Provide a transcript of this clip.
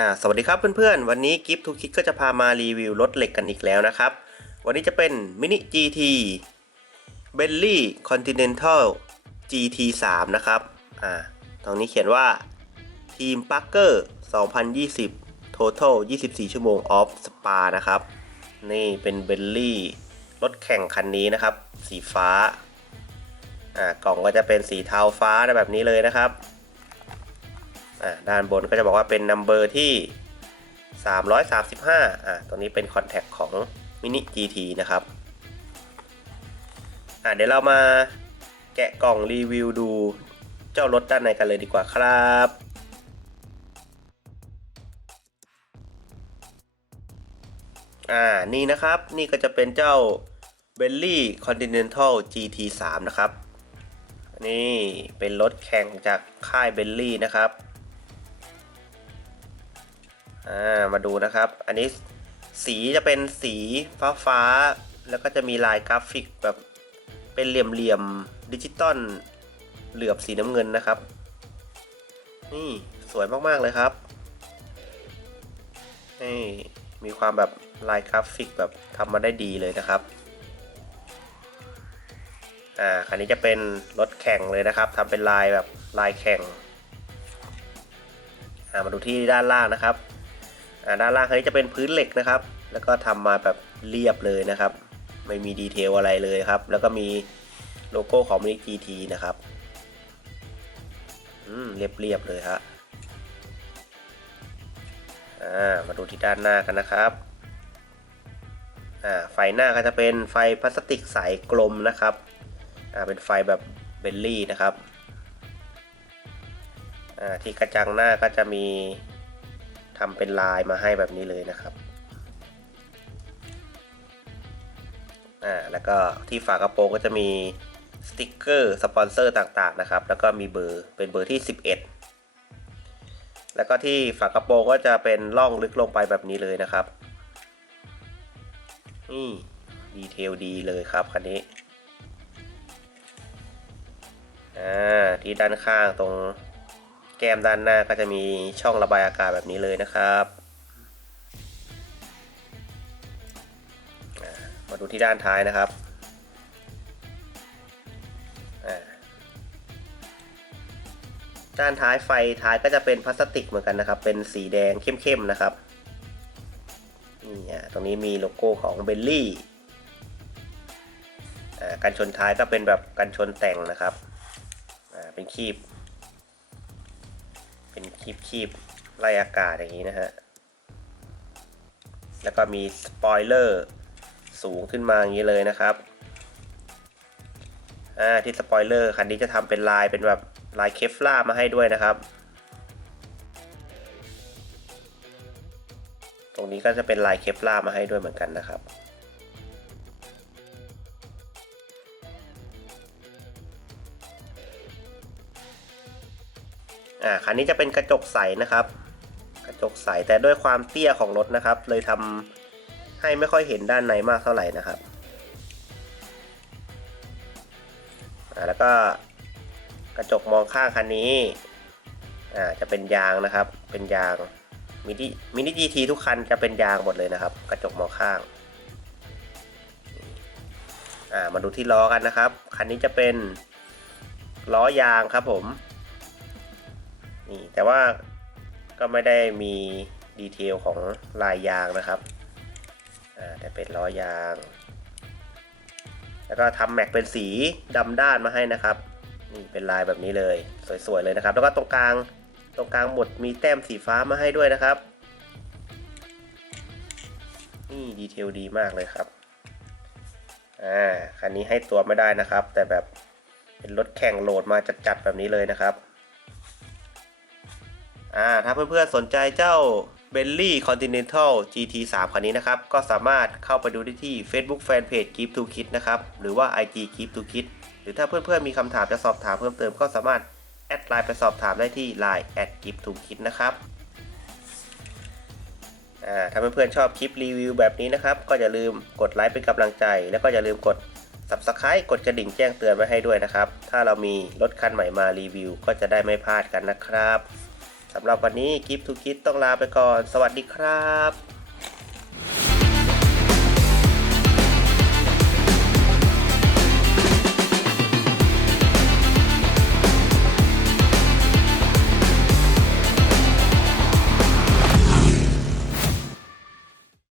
อ่าสวัสดีครับเพื่อนๆ วันนี้กิฟทูคิดก็จะพามารีวิวรถเหล็กกันอีกแล้วนะครับ วันนี้จะเป็น Mini GT Bentley Continental GT 3 นะครับอ่าตรงนี้เขียนว่าทีม Parker 2020 Total 24 ชั่วโมง Off Spa นะครับ นี่เป็น Bentley รถแข่งคันนี้นะครับ สีฟ้าอ่ากล่องก็จะเป็นสีเทาฟ้าแบบนี้เลยนะครับ ด้านบนก็จะบอกว่าเป็นนัมเบอร์ที่ 335อ่าตรงนี้เป็นคอนแทคของ Mini GT นะครับอ่าเดี๋ยวเรามาแกะกล่องรีวิวดูเจ้ารถด้านในกันเลยดีกว่าครับอ่า นี่นะครับ นี่ก็จะเป็นเจ้า Bentley Continental GT 3 นะครับ นี่เป็นรถแข่งจากค่าย Bentley นะครับ อ่ามาดูนะครับ อันนี้สีจะเป็นสีฟ้าฟ้าๆแล้วก็จะมีลายกราฟิกแบบเป็นเหลี่ยมๆดิจิตอลเหลือบสีน้ำเงินนะครับ นี่สวยมากๆเลยครับนี่มีความแบบลายกราฟิกแบบทำมาได้ดีเลยนะครับอ่าคันนี้จะเป็นรถแข่งเลยนะครับทำเป็นลายแบบลายแข่งอ่ามาดูที่ด้านล่างนะครับ ด้านล่างคันนี้จะเป็นพื้นเหล็กนะครับ แล้วก็ทำมาแบบเรียบเลยนะครับ ไม่มีดีเทลอะไรเลยครับ แล้วก็มีโลโก้ของ Mini GT นะครับอืมเรียบๆเลยฮะอ่ามาดูที่ด้านหน้ากันนะครับอ่าไฟหน้าก็จะเป็นไฟพลาสติกใสกลมนะครับอ่าเป็นไฟแบบเบลลี่นะครับอ่าที่กระจังหน้าก็จะมี ทำเป็นลายมาให้แบบนี้เลยนะครับอ่าแล้วก็ที่ฝากระโปรงก็จะมีสติกเกอร์สปอนเซอร์ต่างๆนะครับ แล้วก็มีเบอร์เป็นเบอร์ที่ 11 แล้วก็ที่ฝากระโปรงก็จะเป็นร่องลึกลงไปแบบนี้เลยนะครับนี่ดีเทลดีเลยครับคันนี้อ่าที่ด้านข้างตรง แก้มด้านหน้าก็จะมีช่องระบายอากาศแบบนี้เลยนะครับมาดูที่ด้านท้ายนะครับด้านท้ายไฟท้ายก็จะเป็นพลาสติกเหมือนกันนะครับ เป็นสีแดงเข้มๆนะครับนี่อะตรงนี้มีโลโก้ของเบลลี่อ่ากันชนท้ายก็เป็นแบบกันชนแต่งนะครับเป็นคีบ เป็นคีบคีบไล่อากาศอย่างนี้นะฮะ แล้วก็มีสปอยเลอร์สูงขึ้นมาอย่างนี้เลยนะครับ อ่าที่สปอยเลอร์คันนี้จะทำเป็นลายเป็นแบบลายเคฟล่ามาให้ด้วยนะครับ ตรงนี้ก็จะเป็นลายเคฟล่ามาให้ด้วยเหมือนกันนะครับ อ่าคันนี้จะเป็นกระจกใสนะครับ กระจกใสแต่ด้วยความเตี้ยของรถนะครับ เลยทำให้ไม่ค่อยเห็นด้านในมากเท่าไหร่นะครับอ่าแล้วก็กระจกมองข้างคันนี้อ่าจะเป็นยางนะครับ เป็นยางมินิมินิจีทีทุกคันจะเป็นยางหมดเลยนะครับ กระจกมองข้างอ่ามาดูที่ล้อกันนะครับ คันนี้จะเป็นล้อยางครับผม นี่แต่ว่าก็ไม่ได้มีดีเทลของลายยางนะครับแต่เป็นล้อยาง แล้วก็ทำแม็กเป็นสีดำด้านมาให้นะครับ นี่เป็นลายแบบนี้เลย สวยๆเลยนะครับ แล้วก็ตรงกลางตรงกลางหมดมีแต้มสีฟ้ามาให้ด้วยนะครับ นี่ดีเทลดีมากเลยครับ อ่าคันนี้ให้ตัวไม่ได้นะครับ แต่แบบเป็นรถแข่งโหลดมาจัดๆแบบนี้เลยนะครับ อ่าถ้าเพื่อนๆสนใจเจ้า Bentley Continental GT 3 คันนี้นะครับ ก็สามารถเข้าไปดูได้ที่ Facebook Fanpage Keep to Kid นะครับ หรือว่า IG Keep to Kid หรือถ้าเพื่อนๆมีคำถามจะสอบถามเพิ่มเติมก็สามารถ แอดไลน์ไปสอบถามได้ที่ Line at Keep to Kid นะครับถ้าเพื่อนๆชอบคลิปรีวิวแบบนี้นะครับ ก็อย่าลืมกดไลค์เป็นกำลังใจ แล้วก็อย่าลืมกด Subscribe กดกระดิ่งแจ้งเตือนไว้ให้ด้วยนะครับ ถ้าเรามีรถคันใหม่มารีวิว ก็จะได้ไม่พลาดกันนะครับ สำหรับวันนี้กิฟทูคิดต้องลาไปก่อน สวัสดีครับ